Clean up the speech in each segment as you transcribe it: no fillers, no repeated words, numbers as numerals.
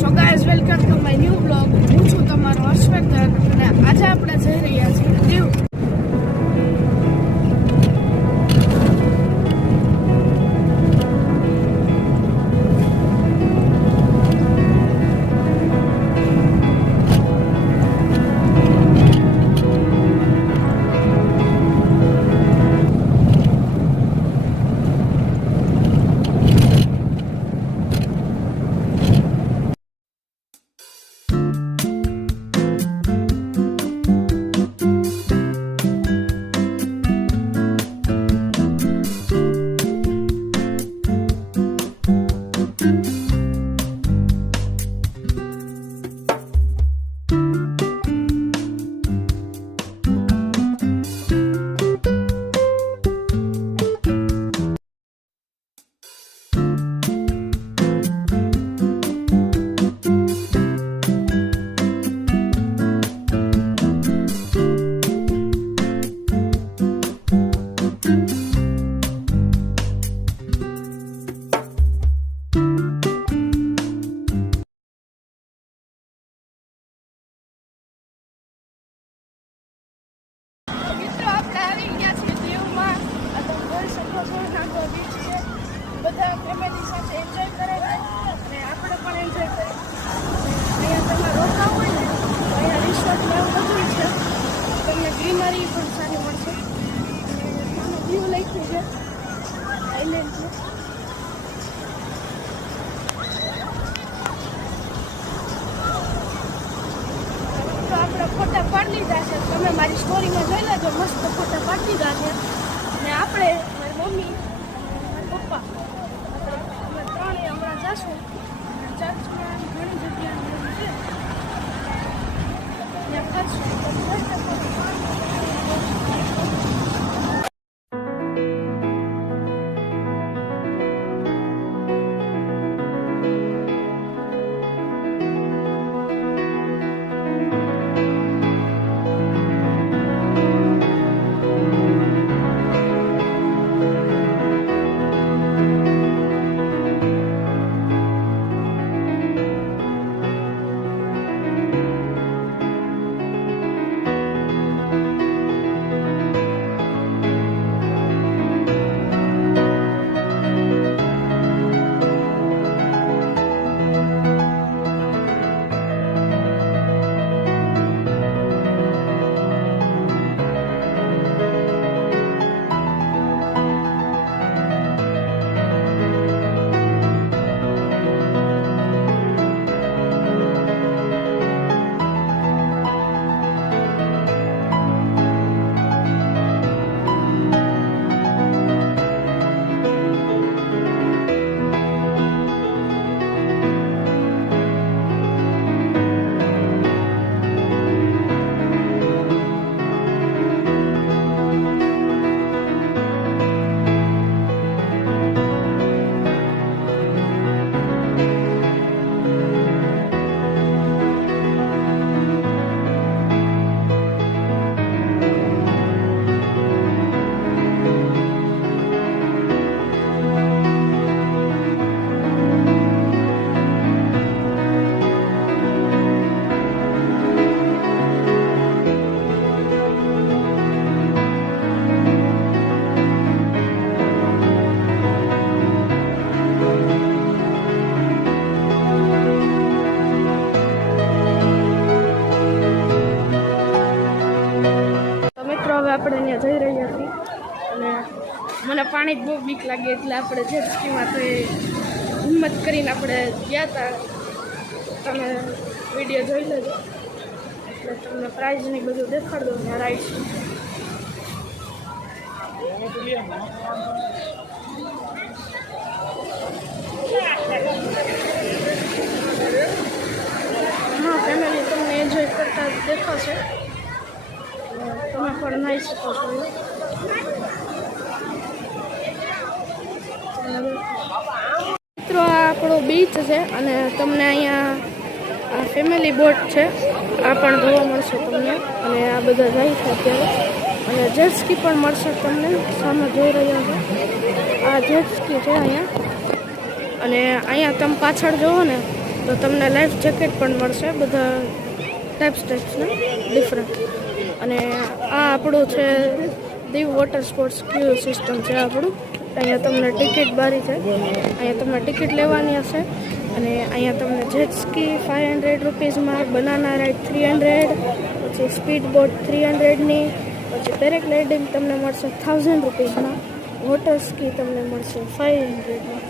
So guys welcome to my new blog. હું છું તમારો હર્ષવર્ધન અને આજે આપણે જઈ રહ્યા છીએ દીવ. બધા ફેમિલી સાથે એન્જોય કરે છે અને આપણે પણ એન્જોય કરીએ. અહીંયા તમે રોકાવ હોય ને તો અહીંયા રિસોર્ટ ને એવું બધું છે. તમને ગ્રીનરી પણ સારી મળશે અને વ્યૂ લખ્યું છે આઈલેન્ડ છે. તો આપણે ફોટા પાડી લીધા છે. તમે મારી સ્ટોરીમાં જોઈ લેજો, મસ્ત ફોટા પાડી લીધા છે. અને આપણે મારી મમ્મી પપ્પા અમે ત્રણેય હમણાં જશું. ચર્ચમાં ઘણી જગ્યા છે ત્યાં ફરશું. આપણે અહીંયા જઈ રહ્યા છીએ અને મને પાણી જ બહુ બીક લાગે એટલે આપણે જેટ સ્કીમાં તો એ હિંમત કરીને આપણે ગયા હતા. તમે વિડીયો જોઈ લેજો એટલે તમને પ્રાઇઝને બધું દેખાડ દઉં. ત્યાં રાઈડ હા ફેમિલી તમને એન્જોય કરતા દેખાશે. તમે પણ નાહી શકો છો. મિત્રો આ આપણો બીચ છે અને તમને અહીંયા ફેમિલી બોટ છે આ પણ જોવા મળશે તમને. અને આ બધા જાય છે અત્યારે અને જેટ સ્કી પણ મળશે તમને. સામે જોઈ રહ્યા છો આ જેટ સ્કી છે અહીંયા. અને અહીંયા તમે પાછળ જુઓ ને તો તમને લાઈફ જેકેટ પણ મળશે, બધા ટાઈપ્સના ડિફરન્ટ. અને આ આપણું છે દીવ વોટર સ્પોર્ટ્સ ક્યુ સિસ્ટમ છે આપણું. અહીંયા તમને ટિકિટ બારી છે, અહીંયા તમને ટિકિટ લેવાની હશે. અને અહીંયા તમને જેટ સ્કી 500 રૂપીઝમાં, બનાના રાઇડ 300, પછી સ્પીડ બોટ 300ની, પછી પેરેગ્લાઇડિંગ તમને મળશે 1000 રૂપીઝમાં, વોટર સ્કી તમને મળશે 500માં.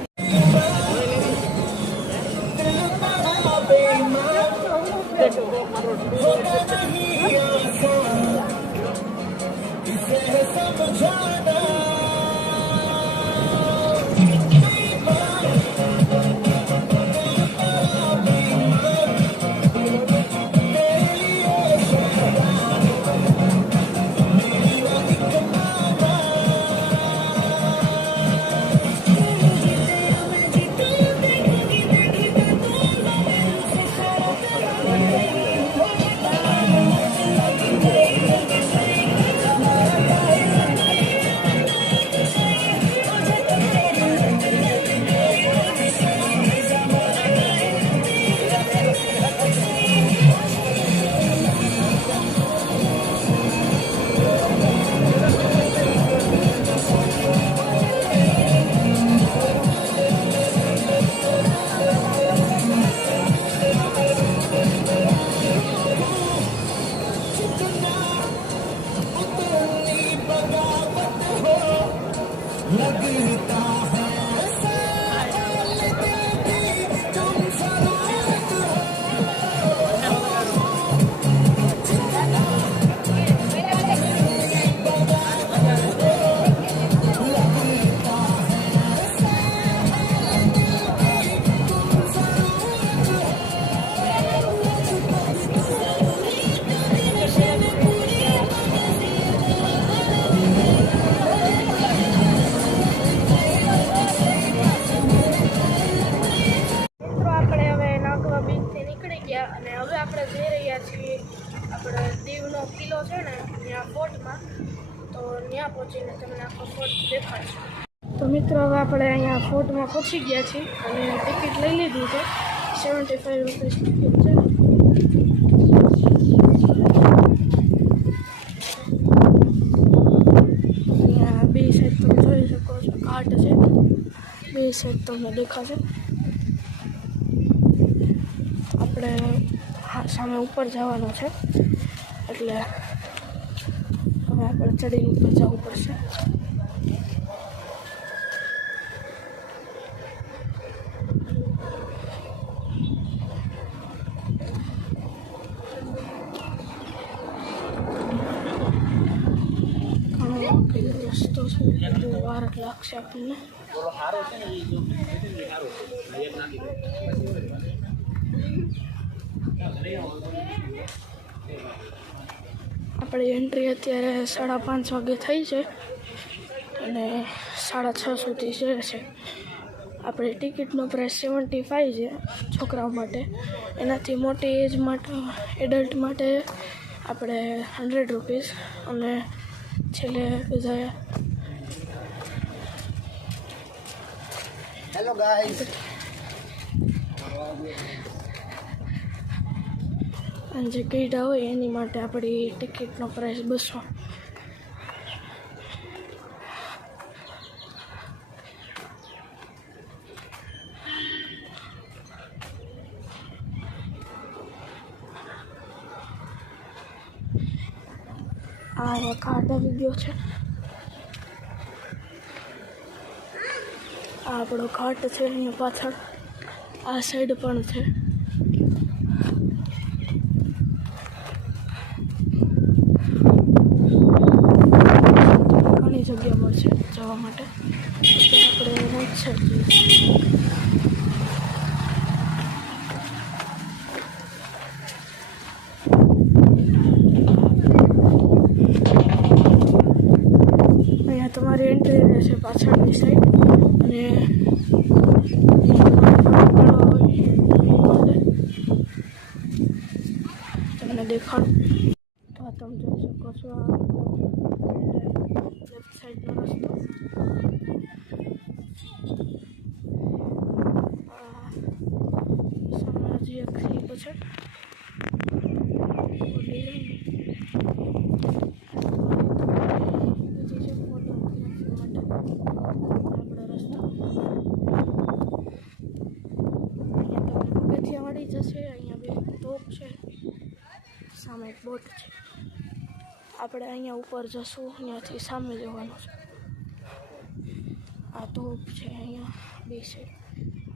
અને હવે આપણે જઈ રહ્યા છીએ આપણે દીવનો કિલ્લો છે ને ત્યાં ફોર્ટમાં, તો ત્યાં પહોંચીને તમને આખો ફોર્ટ દેખાડશે. તો મિત્રો હવે આપણે અહીંયા ફોર્ટમાં પહોંચી ગયા છીએ અને ટિકિટ લઈ લીધી છે, 75 રૂપીસ ટિકિટ છે. અહીંયા બે સાઈડ તમે જોઈ શકો છો, ઘાટ છે, બે સાઈડ તમને દેખાશે. આપણે સામે ઉપર જવાનું છે, એટલે હવે આપણે ચડીને ઉપર જવું પડશે. ઘણો રસ્તો છે, વાર લાગશે આપણને. આપણી એન્ટ્રી અત્યારે 5:30 વાગે થઈ છે અને 6:30 સુધી છે. આપણી ટિકિટનો પ્રાઇસ 75 છે છોકરાઓ માટે. એનાથી મોટી એજ માટે, એડલ્ટ માટે આપણે 100 રૂપીસ. અને છેલ્લે બધા હેલો ગાઈસ, અને જે ગઈડા હોય એની માટે આપણી ટિકિટનો પ્રાઇસ 200. આ એક ઘાટ આવી ગયો છે. આ આપણો ઘાટ છે, અહીંયા પાછળ આ સાઈડ પણ છે. ઘણી જગ્યા મળશે જવા માટે. આપણે રાઈટ સાઈડ જઈશું. અહીંયા તમારી એન્ટ્રી રહેશે પાછળની સાઈડ. અને તમને દેખાડું તો તમે જોઈ શકો છો, આ લેફ્ટ સાઈડનો રસ્તો. સામે છે. પગથિયા મળી જશે. અહીંયા બે તોપ છે, સામે એક બોટ છે. આપણે અહીંયા ઉપર જશું, ત્યાંથી સામે જવાનું છે. આ તોપ છે, અહીંયા બે છે.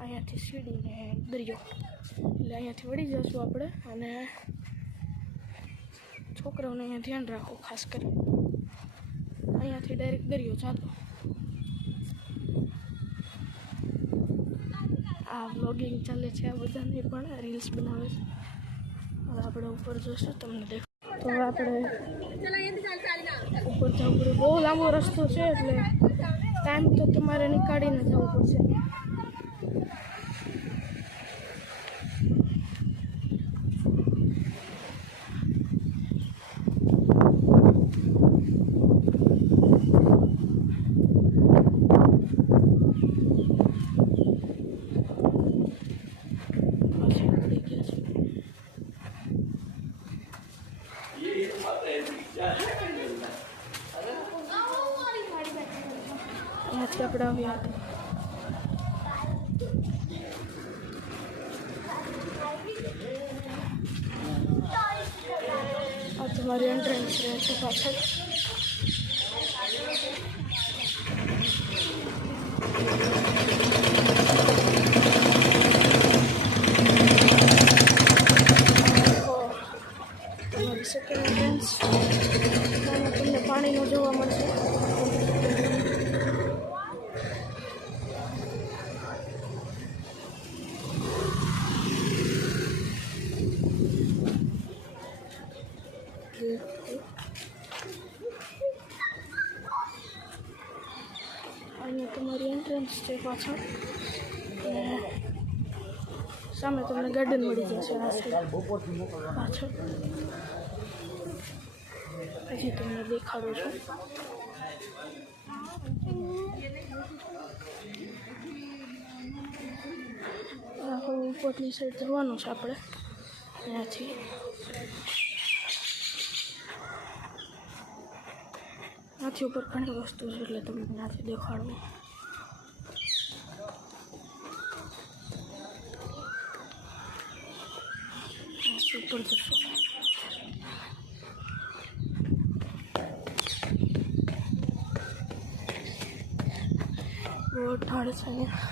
અહીંયાથી સીડીને દરિયો, એટલે અહીંયાથી વળી જશું આપણે. અને છોકરાઓને અહીંયા ધ્યાન રાખો ખાસ કરી. અહીંયાથી ડાયરેક્ટ દરિયો ચાલો. આ વ્લોગિંગ ચાલે છે, આ બધાને પણ રીલ્સ બનાવે છે. હવે આપણે ઉપર જશું, તમને દેખો. તો હવે આપણે ઉપર જવું પડે. બહુ લાંબો રસ્તો છે, એટલે ટાઈમ તો તમારે નીકાળીને જવું પડશે. અહીંયાથી આપણે આવ્યા હતા. આ તમારી એન્ટ્રન્સ રહે છે પાછળ. તમારી સેકન્ડ એન્ટ્રન્સ. તમને પાણીનો જોવા મળશે. અહીંયા તમારી એન્ટ્રન્સ છે પાછળ. અને સામે તમને ગાર્ડન મળી જશે આ સાઈડ પાછળ. પછી તમને દેખાડું છું. ઉપરની સાઈડ જવાનું છે આપણે. ત્યાંથી ત્યાંથી ઉપર ઘણી વસ્તુ છે, એટલે તમને ત્યાંથી દેખાડવું. ઉપર જશો. બહુ ઠાળ છે અહીંયા.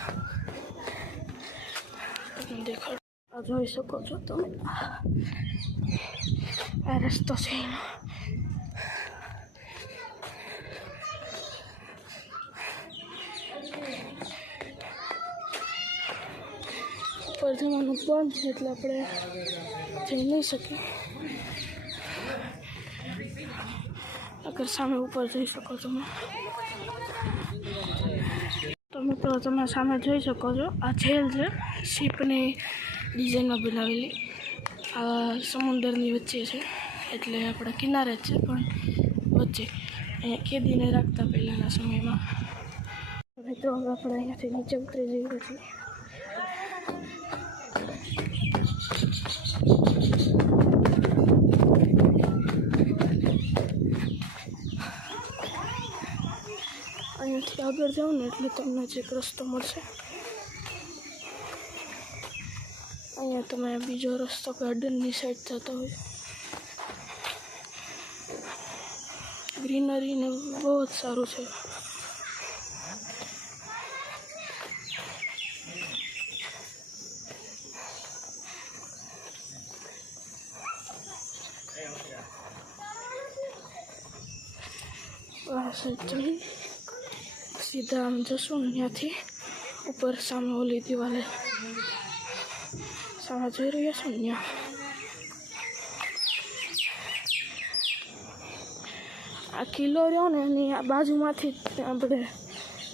તમે દેખાડો. આ જોઈ શકો છો તમે, આ રસ્તો છે એનો. ઉપર જવાનું બંધ છે, એટલે આપણે જઈ નહીં શકીએ. અગર સામે ઉપર જઈ શકો તમે. તો મિત્રો, તમે સામે જોઈ શકો છો, આ જેલ છે, શીપની ડિઝાઇનમાં બનાવેલી. આ સમુદ્રની વચ્ચે છે, એટલે આપણે કિનારે જ છે, પણ વચ્ચે અહીંયા કેદીને રાખતા પહેલાંના સમયમાં. મિત્રો, હવે આપણે અહીંયાથી નીચે ઉતરી જઈએ છીએ. અહીંયાથી આગળ જાઓ ને એટલે તમને એક રસ્તો મળશે. અહીંયા તમે બીજો રસ્તો ગાર્ડનની સાઈડ જતો હોય. ગ્રીનરી ને બહુ જ સારું છે. આ સાઈડ જઈ સીધા આમ જશું ને ત્યાંથી ઉપર સામે ઓલી દિવાલે સામે જોઈ રહ્યા છો ને ત્યાં આ કિલ્લો રહ્યો ને એની આ બાજુમાંથી આપણે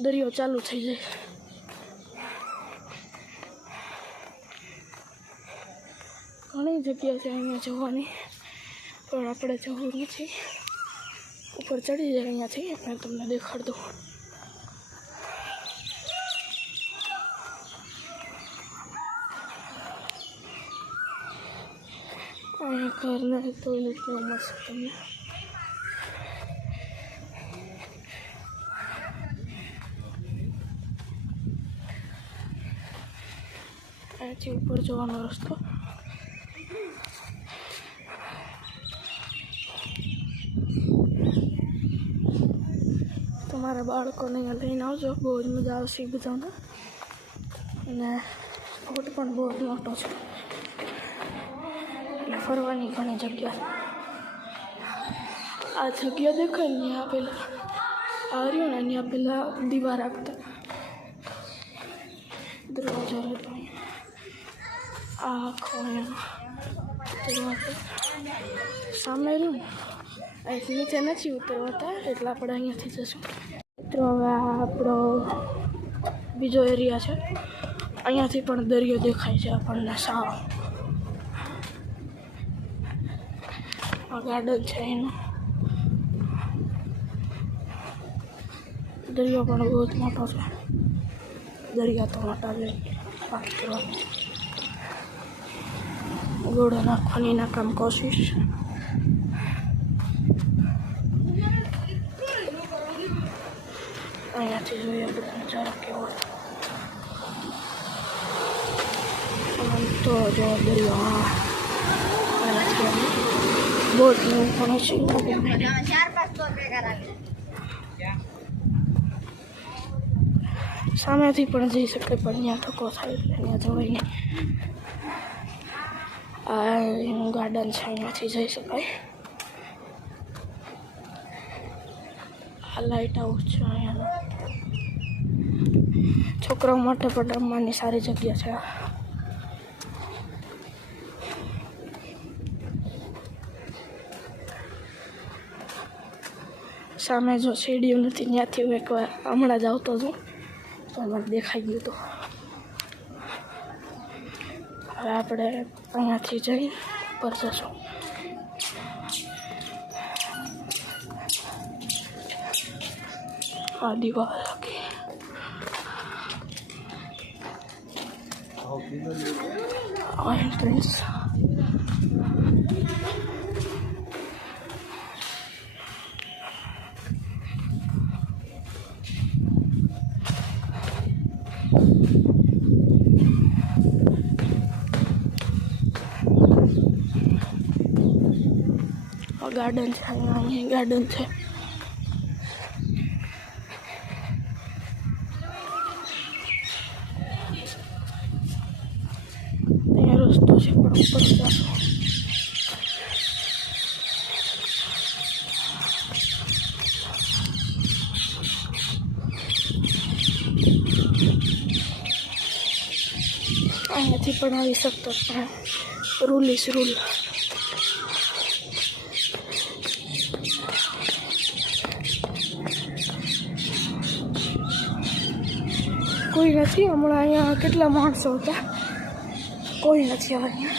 દરિયો ચાલુ થઈ જાય. ઘણી જગ્યા છે અહીંયા જવાની, પણ આપણે જવું નથી. ઉપર ચડી જાય અહીંયાથી, મેં તમને દેખાડ દઉં. અહીંયા ઘરના ટોયલેટનો મસ્ત તમને અહીંથી ઉપર જવાનો રસ્તો. તમારા બાળકોને અહીંયા લઈને આવજો, બહુ જ મજા આવશે બધાને. અને સ્પોટ પણ બહુ જ મોટો છે એટલે ફરવાની ઘણી જગ્યા. આ જગ્યા દેખાય ને ત્યાં પેલા આ રહ્યું ને ત્યાં પેલા દીવા રાખતા દરવાજો રહેતો. આ આખો અહીંયા સામે રહ્યું ને અહીંથી નીચે નથી ઉતરવાતા એટલે આપણે અહીંયાથી જશું. મિત્રો હવે આ આપણો બીજો એરિયા છે. અહીંયાથી પણ દરિયો દેખાય છે આપણને સાવ. આ ગાર્ડન છે એનું. દરિયો પણ બહુ જ મોટો છે. દરિયા તો મોટા છે. વાત કરવાની ગોળો નાખવાની નાકામ કોશિશ. અહીંયાથી જોઈએ બધો નજારો કેવો તો જો દરિયો. બોટનું પણ છે. સામેથી પણ જઈ શકે પણ ત્યાં ધક્કો થાય એટલે ત્યાં જવાય નહીં. આ એનું ગાર્ડન છે, અહીંયાથી જઈ શકાય. આ લાઇટ હાઉસ છે અહીંયાનો. છોકરાઓ માટે પણ રમવાની સારી જગ્યા છે. સામે જો સીડીઓ નથી, ત્યાંથી હું એકવાર હમણાં જ આવતો હતો તો મને દેખાઈ ગયું હતું. હવે આપણે અહીંયાથી જઈ ઉપર જશું. આ દિવાલ લાગી. એન્ટ્રન્સ ગાર્ડન છે. અહીંયા ગાર્ડન છે. અહીંયા રસ્તો છે પણ ઉપર જશો. અહીંયાથી પણ આવી શકતો પણ રૂલ ઇઝ રૂલ. કોઈ નથી હમણાં અહીંયા. કેટલા માણસો હતા, કોઈ નથી અહીંયા.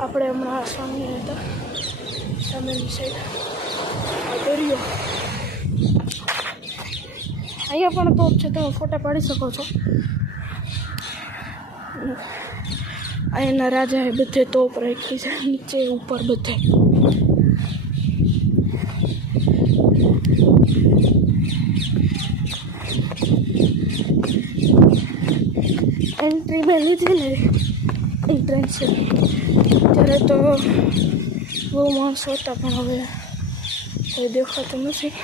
આપણે હમણાં સામે હતા, સામેની સાઈડ દરિયો. અહીંયા પણ તોપ છે, તમે ફોટા પાડી શકો છો. અહીંયાના રાજાએ બધે તોપ રાખી છે, નીચે ઉપર બધે. એન્ટ્રી મેં લીધી ને એન્ટ્રન્સ છે ત્યારે તો બહુ માણસો હતા પણ હવે કોઈ દેખાતું નથી.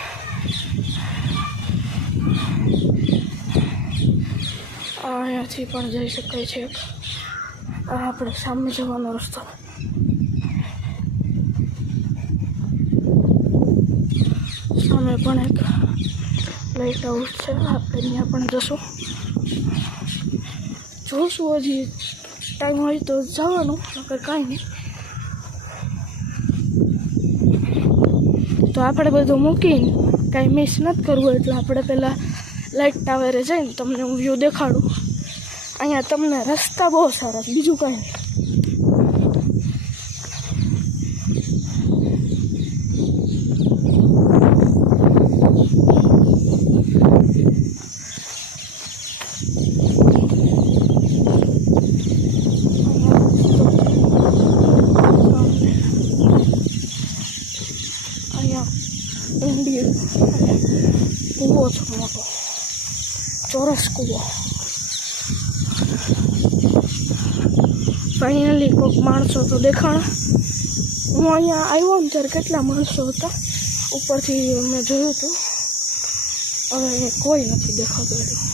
અહીંયાથી પણ જઈ શકાય છે. આ આપણે સામે જવાનો રસ્તો. સામે પણ એક લાઇટ હાઉસ છે, આપણે ત્યાં પણ જશું. જોશું હજી ટાઈમ હોય તો જવાનું, નકર કાંઈ નહીં. તો આપણે બધું મૂકીને કાંઈ મિસ નથી કરવું એટલે આપણે પહેલાં લાઇટ ટાવરે જઈને તમને હું વ્યૂ દેખાડું. અહીંયા તમને રસ્તા બહુ સારા, બીજું કાંઈ નહીં. કૂવો છે મોટો, ચોરસ કૂવો. ફાઇનલી કોઈક માણસો તો દેખાણા. હું અહીંયા આવ્યો ને ત્યારે કેટલા માણસો હતા ઉપરથી મેં જોયું હતું. હવે કોઈ નથી દેખાતું એટલું.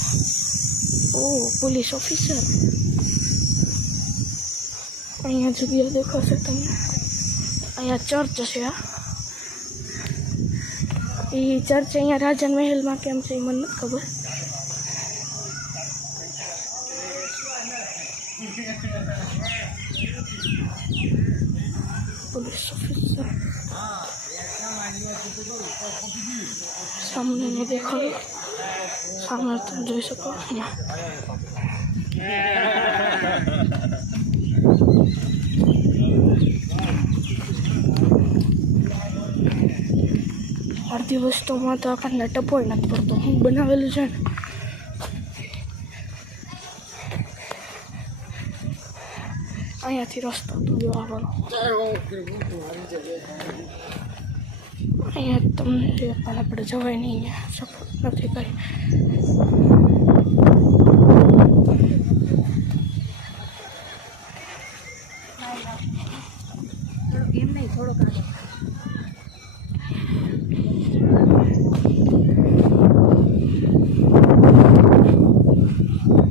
ઓહ, પોલીસ ઓફિસર. અહીંયા જગ્યા દેખાશે તમને. અહીંયા ચર્ચ છે. એ ચર્ચ અહીંયા રાજન મહેલમાં કેમ છે એ મને નથી ખબર. પોલીસ ઓફિસર સામને નહીં દેખાડો. સામે તમે જોઈ શકો. અડધી વસ્તુમાં તો આપણને ટપોય નથી પડતો. હું બનાવેલું છે ને. અહીંયાથી રસ્તો તો જો આવવાનો. અહીંયા તમને પણ આપણે જવાય નહીં. અહીંયા સપોર્ટ નથી કરી. એમ નહીં, થોડોક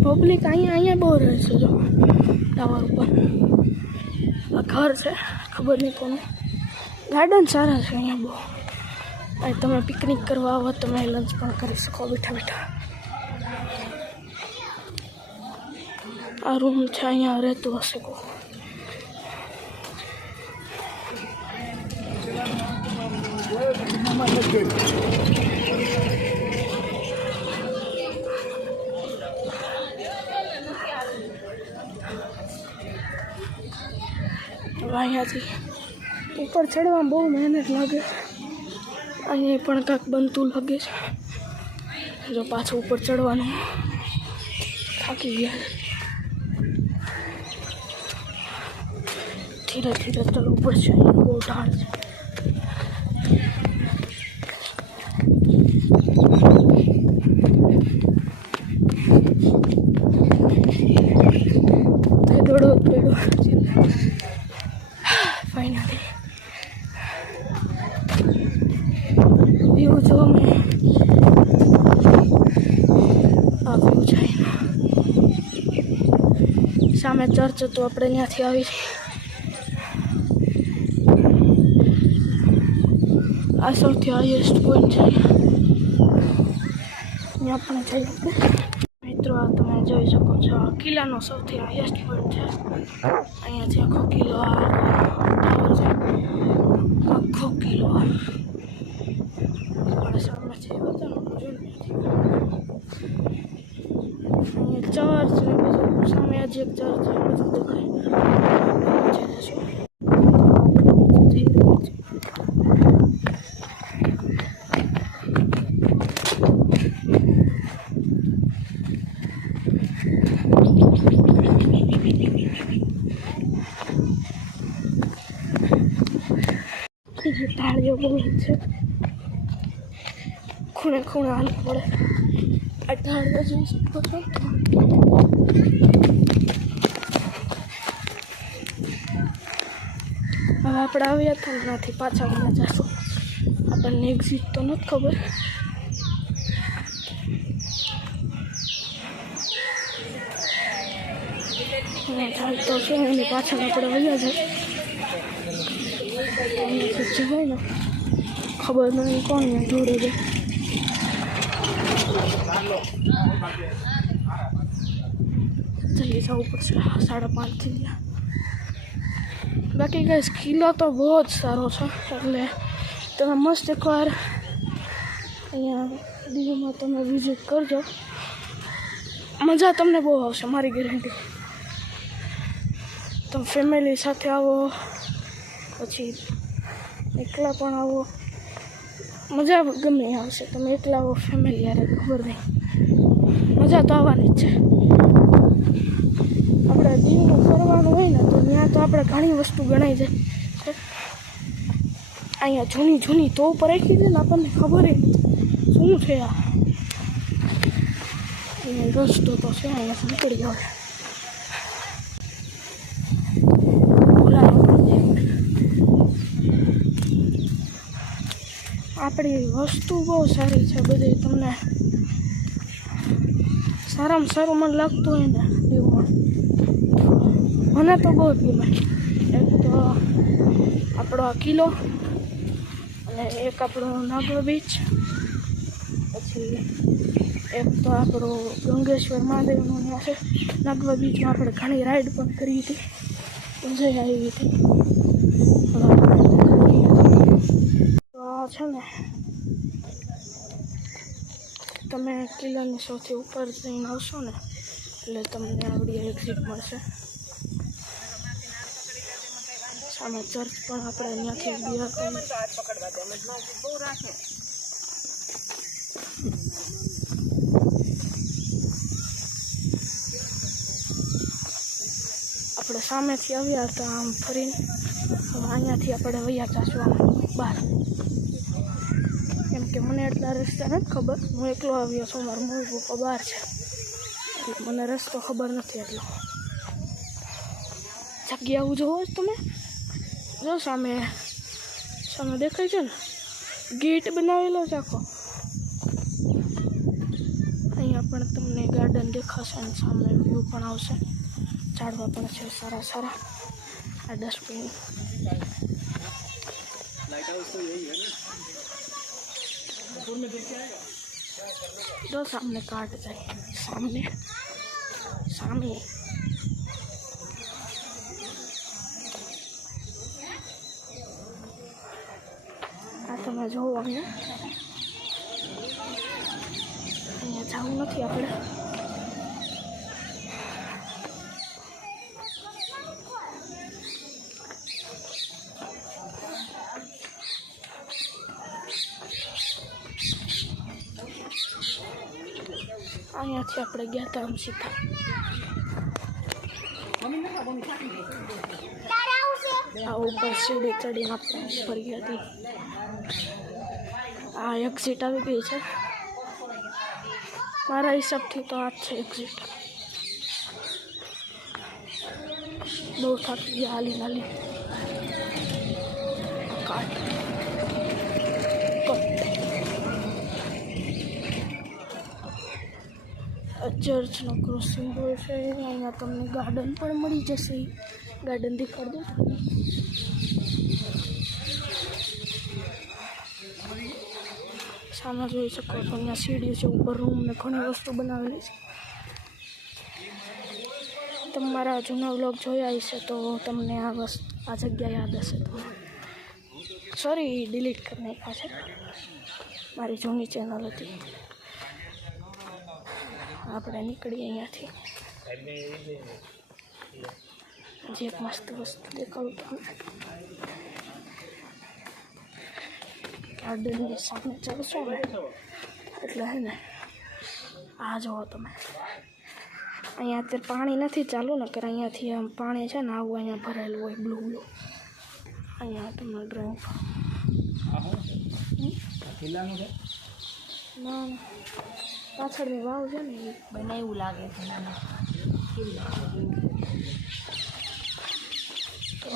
પબ્લિક અહીંયા બહુ રહે છે. જો ટાવર ઉપર આ ઘર છે, ખબર નહીં કોનું. ગાર્ડન સારા છે અહીંયા બહુ. અહીં તમે પિકનિક કરવા આવો, તમે લંચ પણ કરી શકો બેઠા બેઠા. આ રૂમ છે, અહીંયા રહેતું હશે કોઈ. અહીંયાથી ઉપર ચડવામાં બહુ મહેનત લાગે. અહીંયા પણ કાંઈક બનતું લાગે છે. જો પાછું ઉપર ચડવાનું થાકી ગયા. ધીરે ધીરે ચડવું પડશે. બહુ ઢાળ છે. ફાઇનલી વ્યૂ જો મેં આ વ્યૂ છે. સામે ચર્ચ તો આપણે ત્યાંથી આવી. આ સૌથી હાઈએસ્ટ પોઈન્ટ છે. ત્યાં પણ જઈ શકે. મિત્રો આ તમે જોઈ શકો છો, આ કિલ્લાનો સૌથી હાઈએસ્ટ પોઈન્ટ છે. અહીંયાથી આખો કિલ્લો ટાવર છે. આખો કિલ્લો આપણે સામેથી બતાવવાનું અહીંયા ચર્ચ ને બધું. સામે હજી એક ચર્ચ છે, બધું દેખાય. ટાળીઓ બહુ છે. ખૂણે ખૂણે હાલવું પડે. આ ટાળીઓ જોઈ શકો છો. હવે આપણે આવ્યા હતા ત્યાંથી પાછા અહીંયા જશું. આપણને એક્ઝિટ તો નથી ખબર. ચાલતો છે એની પાછળ આપણે વયા જાય. હોય ને ખબર નહીં કોણ જોડે છે. જલ્દી જવું પડશે. 5:30 થઈ ગયા. બાકી ગાઈસ કિલ્લો તો બહુ જ સારો છે. એટલે તમે મસ્ત એકવાર અહીંયા દીવમાં તમે વિઝિટ કરજો. મજા તમને બહુ આવશે, મારી ગેરંટી. તમે ફેમિલી સાથે આવો, પછી એકલા પણ આવો, મજા ગમે આવશે. તમે એકલા આવો, ફેમિલી યારે ખબર નહીં, મજા તો આવવાની જ છે. આપણે દીવમાં ફરવાનું હોય ને તો ત્યાં તો આપણે ઘણી વસ્તુ ગણાઈ જાય. અહીંયા જૂની તોપ રાખી દે ને આપણને ખબર નહીં. શું છે આ રસ્તો તો છે અહીંયા નીકળી હવે આપણી વસ્તુ બહુ સારી છે બધી તમને સારામાં સારું મને લાગતું હોય ને એવું મને તો બહુ ગમે એક તો આપણો આ કિલ્લો અને એક આપણો નાગવા બીચ પછી એક તો આપણો ગંગેશ્વર મહાદેવનું ત્યાં છે નાગવા બીચમાં આપણે ઘણી રાઈડ પણ કરી હતી મજા આવી હતી તો છે ને તમે કિલ્લાની સૌથી ઉપર જઈને આવશો ને એટલે તમને આવડી એક્ઝિટ મળશે સામે ચર્ચ પણ આપણે ત્યાંથી ગયા આપણે સામેથી આવ્યા હતા આમ ફરીને હવે અહીંયાથી આપણે વૈયા જશું આમ બહાર કેમ કે મને એટલા રસ્તા નથી ખબર હું એકલો આવ્યો છું મારા મમ્મી પપ્પા બહાર છે એટલે મને રસ્તો ખબર નથી એટલો જગ્યા આવું જોવો જ તમે જો સામે સામે દેખાય છે ને ગેટ બનાવેલો છે આખો અહીંયા પણ તમને ગાર્ડન દેખાશે અને સામે વ્યૂ પણ આવશે ઝાડવા પણ છે સારા સારા આ ડસ્ટબિન जो सामने काट जाए सामने सामने आ તમે જોવો અહીંયા જવું નથી આપણે અહીંયાથી આપણે ગયા હતા આમ સીધા આ ઉપર સીડી ચડીને આપણે ઉપર ગયા હતી આ એક્ઝિટ આવી ગઈ છે મારા હિસાબથી તો આ જ છે એક્ઝિટ બહુ થાકી ગયા હાલી હાલી કાટ ચર્ચનો ક્રોસિંગ હોય છે અહીંયા તમને ગાર્ડન પણ મળી જશે ગાર્ડન દેખાડ દો સામે જોઈ શકો છો અહીંયા સીડી છે ઉપર રૂમ ને ઘણી વસ્તુ બનાવેલી છે તમારા જૂના વ્લોગ જોયા હશે તો તમને આ જગ્યા યાદ હશે તમને સોરી ડિલીટ કરી નાખ્યા છે મારી જૂની ચેનલ હતી આપણે નીકળીએ અહીંયાથી જે એક મસ્ત વસ્તુ દેખાડું તમને ગાર્ડનની સામે ચાલશો ને એટલે હે ને આ જુઓ તમે અહીંયા અત્યારે પાણી નથી ચાલુ ને કે અહીંયાથી આમ પાણી છે ને આવું અહીંયા ભરેલું હોય બ્લુ બ્લુ અહીંયા તમને ડ્રોઈંગ ના પાછળની વાવ છે ને એ બનાવ્યું લાગે છે તો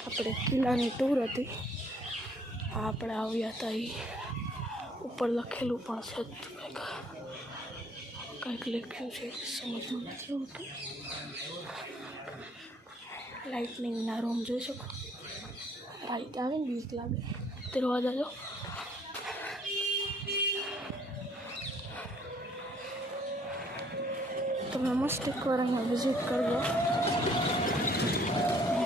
આપણે કિલ્લાની ટૂર હતી આપણે આવ્યા હતા એ ઉપર લખેલું પણ છે કંઈક લખ્યું છે સમજમાં નથી આવતું લાઇટનિંગના રૂમ જોઈ શકો લાઇટ આવે ને બીક લાગે દરવાજા જો તમે મસ્ત એકવાર અહીંયા વિઝિટ કરજો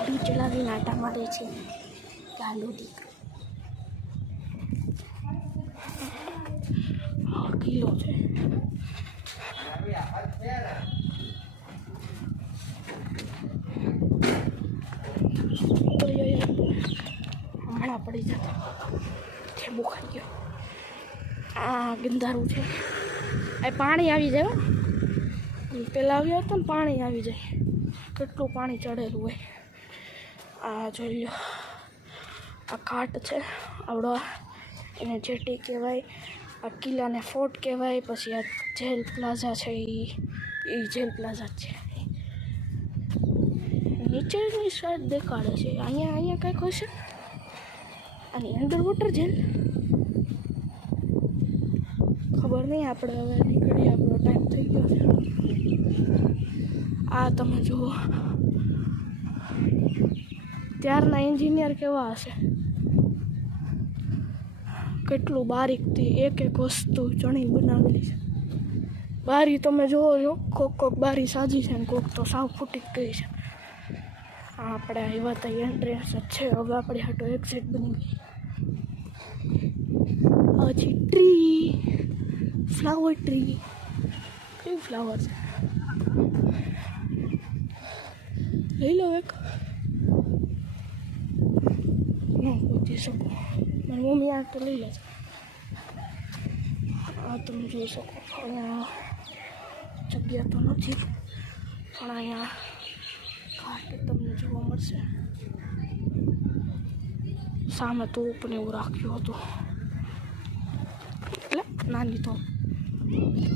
બીચ લાવીને આટા મારે છે ચાલુ દીકરો કિલ્લો છે હમણાં પડી જતા ઠેબુ ખાઈ ગયો આ ગંધારું છે આ પાણી આવી જાય પેલા આવ્યો હતો ને પાણી આવી જાય કેટલું પાણી ચડેલું હોય આ જોઈ લો આ ઘાટ છે આવડો એને જેટી કહેવાય, આ કિલ્લાને ફોર્ટ કહેવાય. પછી આ જેલ પ્લાઝા છે, એ જેલ પ્લાઝા છે. નીચેની સાઈડ દેખાડે છે, અહીંયા કંઈક હશે. અને અંડર વોટર જેલ ખબર નહીં. આપણે હવે નીકળીએ, આપણો ટાઈમ થઈ ગયો છે. આ તમે જુઓ, ત્યારના એન્જિનિયર કેવા હશે, કેટલું બારીકથી એક વસ્તુ ચણી બનાવેલી છે. બારી તમે જુઓ છો, કોક બારી સાજી છે ને કોક તો સાવ ફૂટી ગઈ છે. આપણે આવ્યા હતા એન્ટ્રન્સ જ છે. હવે આપણી હાટો એક્ઝિટ બની ગઈ. હજી ટ્રી, ફ્લાવર ટ્રી, કેવું ફ્લાવર છે, લઈ લો એક. ન પૂછી શકો, મારી મમ્મી આ તો લઈ લે છે. આ તમે જોઈ શકો, અહીંયા જગ્યા તો નથી, પણ અહીંયા ઘાટ તમને જોવા મળશે. સામે તોપ ને એવું રાખ્યું હતું, એટલે નાની તો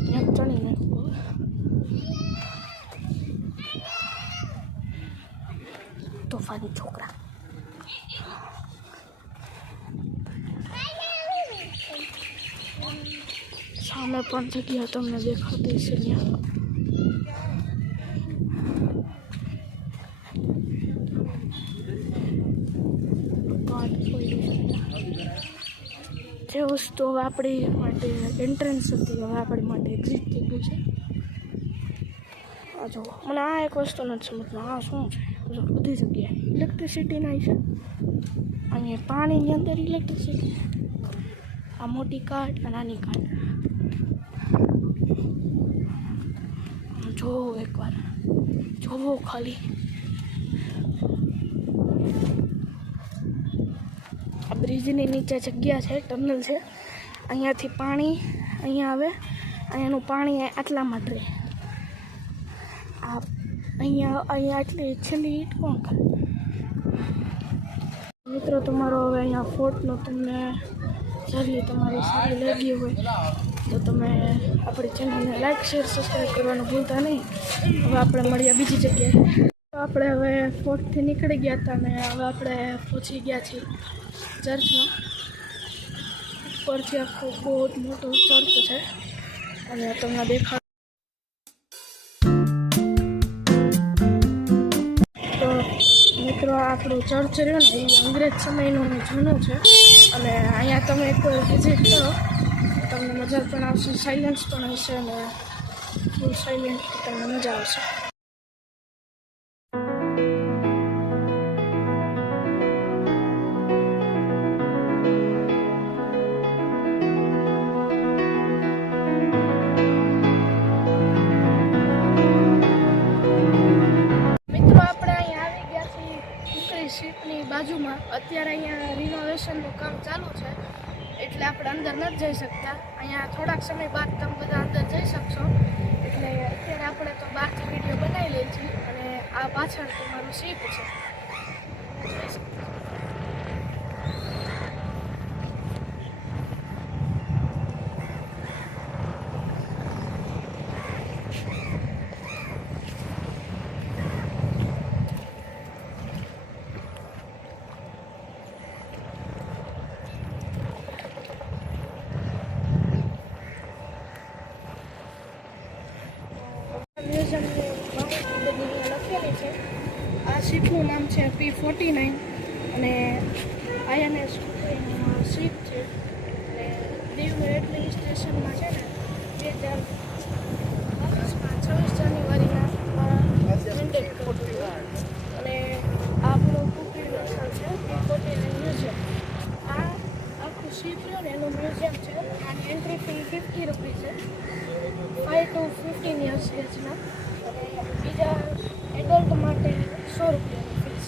ત્યાં ચણી નાખ્યું. તોફાની છોકરા. સામે પણ જગ્યા તમને દેખાતી છે ત્યાં. જે વસ્તુ હવે આપણી માટે એન્ટ્રન્સ હતી, હવે આપણી માટે એક્ઝિટ થઈ ગયું છે. આ જો મને આ એક વસ્તુ નથી સમજમાં, આ શું છે? જો બધી જગ્યાએ ઇલેક્ટ્રિસિટી ના છે. અહીંયા પાણીની અંદર ઇલેક્ટ્રિસિટી, આ મોટી કાર્ડ અને નાની કાર્ડ. જોવો એકવાર, જોવો ખાલી. આ બ્રિજની નીચે જગ્યા છે, ટનલ છે. અહીંયાથી પાણી અહીંયા આવે, અહીંયાનું પાણી આટલામાં જ રહે. આ અહીંયા આટલી છેલ્લી ઈંટ કોણ કરે? મિત્રો, તમારો હવે અહીંયા ફોર્ટનો તમને જર્ની તમારી સારી લાગી હોય તો તમે આપણી ચેનલને લાઈક, શેર, સબસ્ક્રાઈબ કરવાનું ભૂલતા નહીં. હવે આપણે મળ્યા બીજી જગ્યાએ. આપણે હવે ફોર્ટથી નીકળી ગયા હતા અને હવે આપણે પહોંચી ગયા છીએ ચર્ચમાં. ઉપરથી આખો બહુ જ મોટો ચર્ચ છે અને તમને દેખાડ. તો મિત્રો, આપણું ચર્ચ રહ્યો ને એ અંગ્રેજ સમયનું જૂનું છે અને અહીંયા તમે કોઈ વિઝિટ કરો તમને મજા પણ આવશે. સાયલન્સ પણ હશે અને ફૂલ સાયલેન્ટ તમને મજા આવશે. શીપની બાજુમાં અત્યારે અહીંયા રિનોવેશનનું કામ ચાલુ છે એટલે આપણે અંદર નથી જઈ શકતા. અહીંયા થોડાક સમય બાદ તમે બધા અંદર જઈ શકશો. એટલે અત્યારે આપણે તો બહારથી વિડીયો બનાવી લઈએ છીએ અને આ પાછળ તમારું શીપ છે. જઈ શકતા. લખેલી છે. આ શીપનું નામ છે P49 અને INS શીપ છે. અને દીવ રેલવે સ્ટેશનમાં છે ને 26 જાન્યુઆરીના મેન્ડેટ કર્યું અને આપણું કુકરીનું સ્થળ છે P49 મ્યુઝિયમ. આ આખું શીપ રહ્યો ને એનું મ્યુઝિયમ છે. આની એન્ટ્રી ફી 50 રૂપીસ છે, 5 to 15 યર્સ એજના. અને બીજા એડલ્ટ માટે 100 રૂપિયાની ફીસ.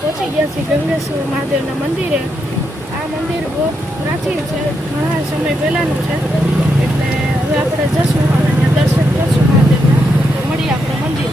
પહોંચી ગયા છીએ ગંગેશ્વર મહાદેવના મંદિરે. આ મંદિર બહુ પ્રાચીન છે, ઘણા સમય પહેલાંનું છે, એટલે હવે આપણે જશું અને અહીંયા દર્શન કરશું મહાદેવના. તો મળીએ આપણે મંદિર.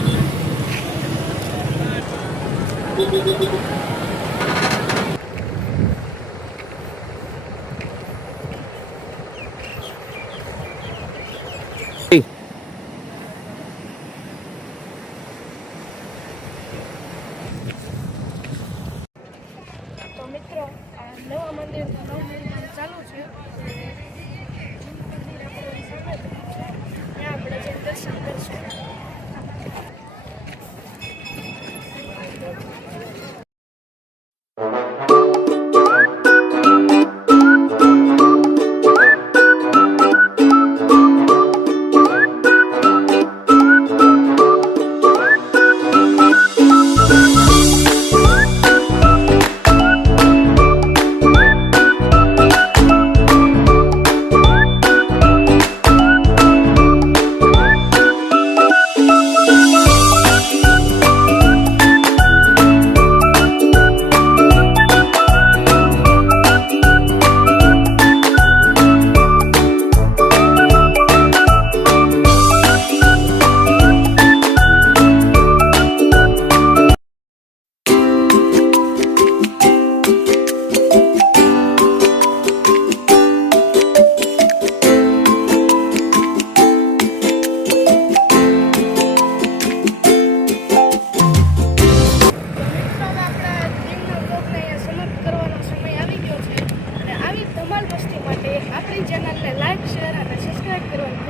તો મિત્રો આ નવા મંદિરનું નવનિર્માણ ચાલુ છે. મંદિર આપણે સામે જ છે, ત્યાં આપણે જઈને દર્શન કરીશું. આપણી ચેનલને લાઈક, શેર અને સબસ્ક્રાઈબ કરવાનું